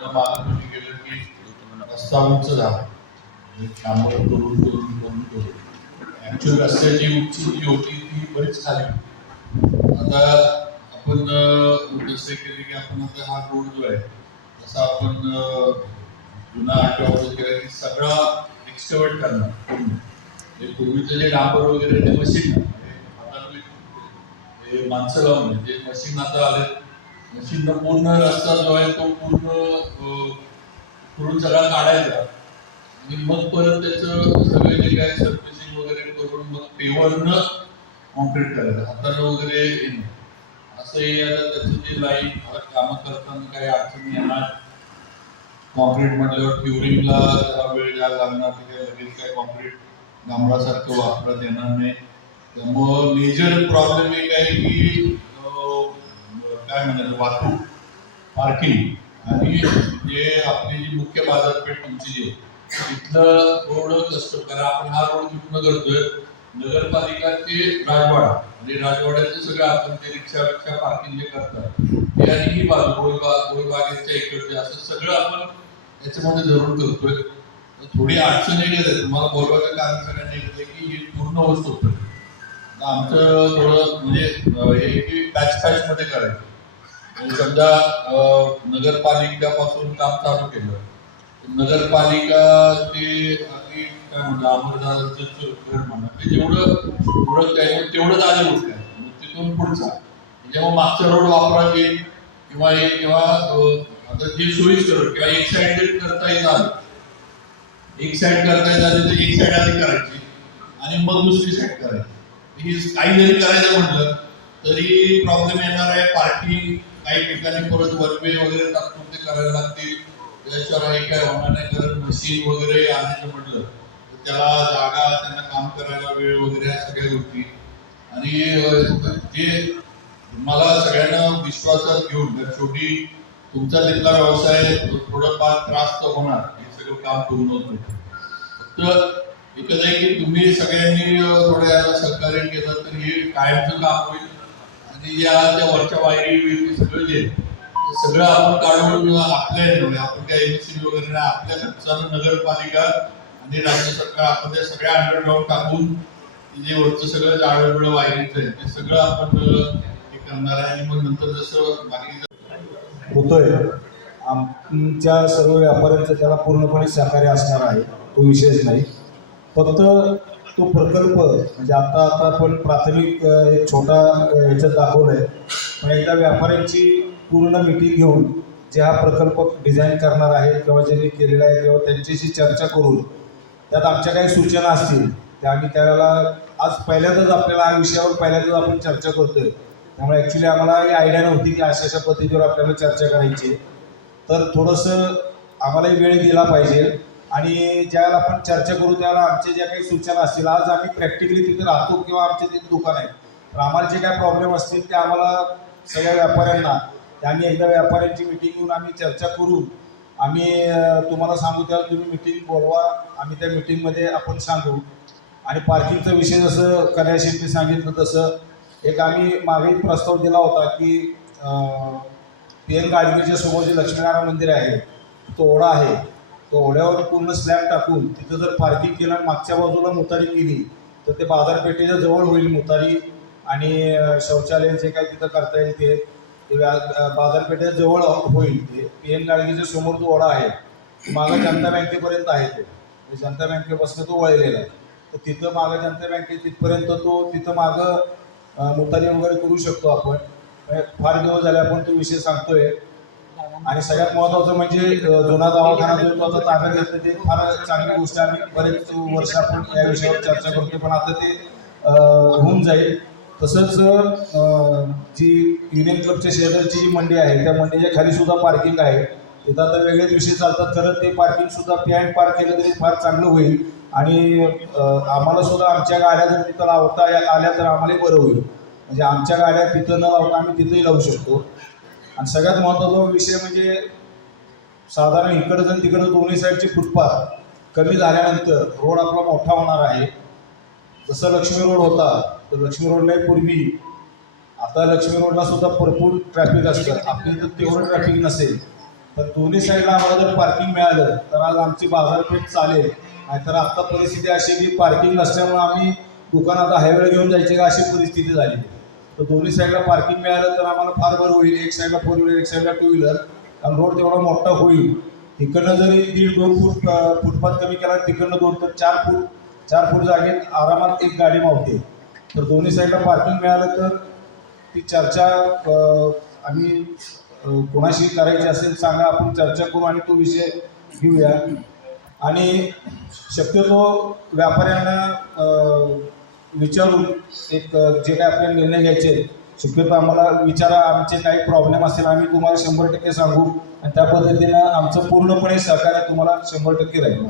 मागणी केलं की रस्ता उंच झाला, कामं करून ऍक्च्युअली रस्त्याची उंची जी होती ती बरीच खाली होती. आता आपण जसे केले की आपण आता हा रोड जो आहे तसा आपण जुना आठवडा केला की सगळा एक्स्कवेट करणार पूर्ण. पूर्वीचं जे डांबर वगैरे ते मशीन हे माणसं लावून ते मशीन आता आले. मशीन पूर्ण रस्ता जो आहे तो पूर्ण सगळा काढायचा आणि मग परत त्याचं सगळे जे काय सर्फिसिंग वगैरे करून मग पेवरनं कॉन्क्रीट करायचं, हातानं वगैरे येणं असंही. आता त्याचं जे लाईन कामं करताना काही अडचणी येणार. कॉन्क्रीट म्हटल्यावर प्युरिंगला जरा वेळ द्यायला लागणार, तिथे लगेच काय कॉन्क्रीट डांबरासारखं वापरत येणार नाही. त्यामुळं मेजर प्रॉब्लेम एक आहे की काय म्हणायचं वाहतूक, पार्किंग आणि जे आपली जी मुख्य बाजारपेठ तुमची जी तिथलं थोडं कष्ट करा. आपण हा रोड कुठनं करतोय, नगरपालिका ते राजवाडा म्हणजे राजवाड्याचे सगळं आपण ते रिक्षा पार्किंग जे करतात ते आणि ही बाजू गोळबागेच्या इकडचे असं सगळं आपण याच्यामध्ये धरून करतोय. थोडी अडचण येत आहे. तुम्हाला बोलवायचं कारण सगळ्यांनी घेतलंय की हे पूर्ण होत होतं. आमचं थोडं म्हणजे पॅच मध्ये करायचं. समजा नगरपालिकापासून काम चालू केलं, नगरपालिका ते काय म्हणतात अमरनाथचं घर म्हणा, ते जेवढं तेवढं झालं गोष्ट आहे. मग तिथून पुढचा जेव्हा मागचा रोड वापरायला येईल किंवा आता जे सोयीस्कर किंवा एक साईड करता येत आलं, एक साईड करता येत आली तर एक साईड आधी करायची आणि मग दुसरी साईड करायची. काही जरी करायचं म्हटलं तरी प्रॉब्लेम येणार आहे. पार्किंग काही ठिकाणी परत वरवे वगैरे तात्पुरते करायला लागतील, त्याशिवाय काय होणार नाही. कारण मशीन वगैरे आणायचं म्हटलं तर त्याला जागा, त्यांना काम करायला वेळ वगैरे ह्या सगळ्या गोष्टी. आणि जे मला सगळ्यांना विश्वासात घेऊन शेवटी तुमचा तिथला व्यवसाय थोडंफार त्रास तर होणार, हे सगळं काम पूर्ण होत. फक्त एकच आहे की तुम्ही सगळ्यांनी थोड्या याला सहकार्य केलं तर हे कायमचं काम होईल. आणि या त्या वरच्या वायरी सगळं जे सगळं आपण काढून आपल्या आपण काय एमएससी वगैरे नाही, आपल्या खर्चानं नगरपालिका आणि राज्य सरकार आपण त्या सगळ्या अंडरग्राऊंड टाकून जे वरचं सगळं जाळं वायरीचं आहे ते सगळं आपण हे करणार आहे. आणि मग नंतर जसं बाकी होतोय आमच्या सर्व व्यापाऱ्यांचं त्याला पूर्णपणे सहकार्य असणार आहे, तो विषयच नाही. फक्त तो प्रकल्प म्हणजे आता आपण प्राथमिक एक छोटा ह्याच्यात दाखवलाय, पण एकदा व्यापाऱ्यांची पूर्ण मिटिंग घेऊन जे हा प्रकल्प डिझाईन करणार आहे किंवा ज्यांनी केलेला आहे किंवा त्यांच्याशी चर्चा करून त्यात आमच्या काही सूचना असतील त्या आम्ही त्याला आज पहिल्यांदाच आपल्याला हा विषयावर पहिल्यांदाच आपण चर्चा करतोय. त्यामुळे ॲक्च्युली आम्हाला ही आयडिया नव्हती की अशा पद्धतीवर आपल्याला चर्चा करायची. तर थोडंसं आम्हालाही वेळ दिला पाहिजे आणि ज्यावेळेला आपण चर्चा करू त्यावेळेला आमच्या ज्या काही सूचना असतील, आज आम्ही प्रॅक्टिकली तिथे राहतो किंवा आमचे तिथे दुकान आहे, तर आम्हाला जे काही प्रॉब्लेम असतील ते आम्हाला सगळ्या व्यापाऱ्यांना आम्ही एकदा व्यापाऱ्यांची मिटिंग घेऊन आम्ही चर्चा करून आम्ही तुम्हाला सांगू, त्यावेळेला तुम्ही मिटिंग बोलवा, आम्ही त्या मिटिंगमध्ये आपण सांगू. आणि पार्किंगचा विषय जसं कन्याशींनी सांगितलं तसं एक आम्ही मागे प्रस्ताव दिला होता की PN गाडगीच्या समोर जे लक्ष्मीनारायण मंदिर आहे, तो ओढा आहे, तो ओढ्यावर पूर्ण स्लॅब टाकून तिथं जर पार्किंग केलं आणि मागच्या बाजूला मुतारी केली तर ते बाजारपेठेच्या जवळ होईल मुतारी आणि शौचालय जे काही तिथं करता येईल ते बाजारपेठेच्या जवळ होईल. ते PN गाडगीच्या समोर जो ओढा आहे मागं जनता बँकेपर्यंत आहे, तो जनता बँकेपासून तो वळलेला आहे. तर तिथं मागं जनता बँके तिथपर्यंत तो तिथं मागं मुतारी वगैरे करू शकतो आपण. फार दिवस झाले आपण तो विषय सांगतोय. आणि सगळ्यात महत्त्वाचं म्हणजे जुना दवाखाना जो आता ताब्यात घेतलं ते फार चांगली गोष्ट. आम्ही बरेच वर्ष आपण या विषयावर चर्चा करतो, पण आता ते होऊन जाईल. तसंच जी युनियन क्लबच्या शेजारची जी मंडी आहे त्या मंडीच्या खाली सुद्धा पार्किंग आहे. तिथं आता वेगळेच विषय चालतात. खरं ते पार्किंग सुद्धा पॅन्ट पार्क केलं तरी फार चांगलं होईल आणि आम्हाला सुद्धा आमच्या गाड्या जर तिथं लावता आल्या तर आम्हालाही बरं होईल. म्हणजे आमच्या गाड्या तिथं न लावता आम्ही तिथंही लावू शकतो. आणि सगळ्यात महत्त्वाचा विषय म्हणजे साधारण इकडं आणि तिकडं दोन्ही साईडची फुटपाथ कमी झाल्यानंतर रोड आपला मोठा होणार आहे. जसं लक्ष्मी रोड होता तर लक्ष्मी रोडला पूर्वी, आता लक्ष्मी रोडला सुद्धा भरपूर ट्रॅफिक असतं. आपली तर तेवढं ट्रॅफिक नसेल, तर दोन्ही साईडला आम्हाला जर पार्किंग मिळालं तर आज आमची बाजारपेठ चालेल. नाहीतर आत्ता परिस्थिती अशी की पार्किंग नसल्यामुळे आम्ही दुकानात हायवेला घेऊन जायची का अशी परिस्थिती झाली. तर दोन्ही साईडला पार्किंग मिळालं तर आम्हाला फार बरं होईल. एक साईडला 4 व्हीलर, एक साईडला 2 व्हीलर. कारण रोड तेवढा मोठा होईल. इकडनं जरी 1.5-2 फूट फुटपाथ कमी केला तिकडनं 2 तर 4 फूट जागेत आरामात एक गाडी मावते. तर दोन्ही साईडला पार्किंग मिळालं तर ती चर्चा आम्ही कोणाशी करायची असेल सांगा, आपण चर्चा करू आणि तो विषय घेऊया. आणि शक्यतो व्यापाऱ्यांना विचारून एक जे काही आपले निर्णय घ्यायचे शक्यतो आम्हाला विचारा. आमचे काही प्रॉब्लेम असेल आम्ही तुम्हाला 100% सांगू आणि त्या पद्धतीनं आमचं पूर्णपणे सहकार्य तुम्हाला 100% राहील.